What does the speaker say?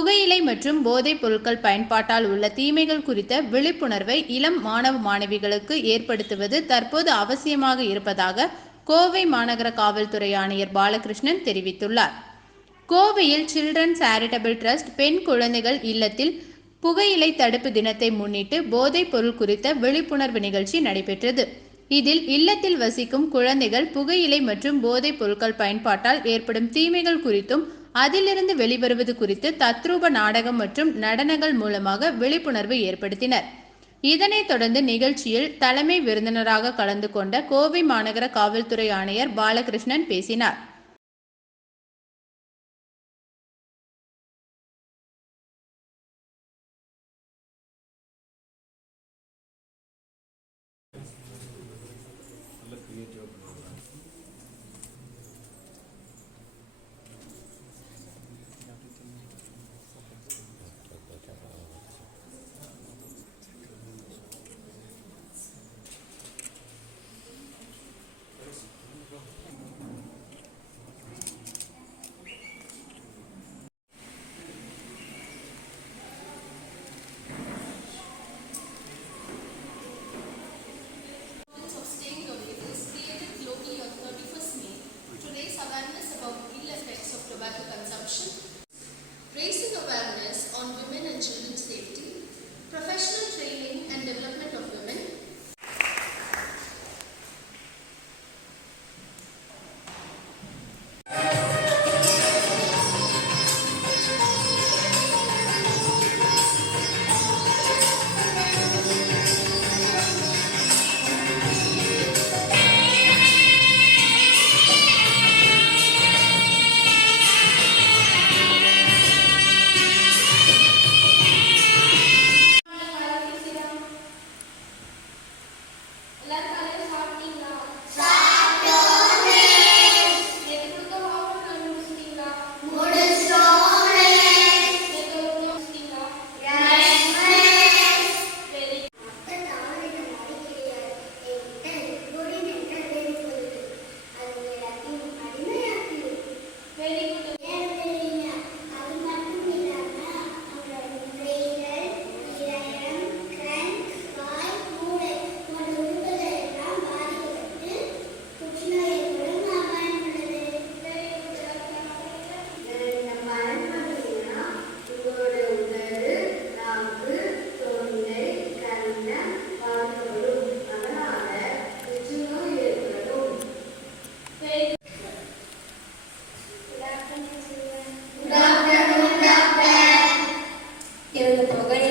புகையிலை மற்றும் போதைப் பொருட்கள் பயன்பாட்டால் உள்ள தீமைகள் குறித்த விழிப்புணர்வை இளம் மாணவ மாணவிகளுக்கு ஏற்படுத்துவது தற்போது அவசியமாக இருப்பதாக கோவை மாநகர காவல்துறை ஆணையர் பாலகிருஷ்ணன் தெரிவித்துள்ளார். கோவையில் சில்ட்ரன் சேரிட்டபிள் டிரஸ்ட் பெண் குழந்தைகள் இல்லத்தில் புகையிலை தடுப்பு தினத்தை முன்னிட்டு போதைப் பொருள் குறித்த விழிப்புணர்வு நிகழ்ச்சி நடைபெற்றது. இதில் இல்லத்தில் வசிக்கும் குழந்தைகள் புகையிலை மற்றும் போதைப் பொருட்கள் பயன்பாட்டால் ஏற்படும் தீமைகள் குறித்தும் அதிலிருந்து வெளிவருவது குறித்து தத்ரூப நாடகம் மற்றும் நடனங்கள் மூலமாக விழிப்புணர்வு ஏற்படுத்தினர். இதனைத் தொடர்ந்து நிகழ்ச்சியில் தலைமை விருந்தினராக கலந்து கொண்ட கோவை மாநகர காவல்துறை ஆணையர் பாலகிருஷ்ணன் பேசினார். Raising awareness on women and children's safety, professional training and development of women. எனது தொகை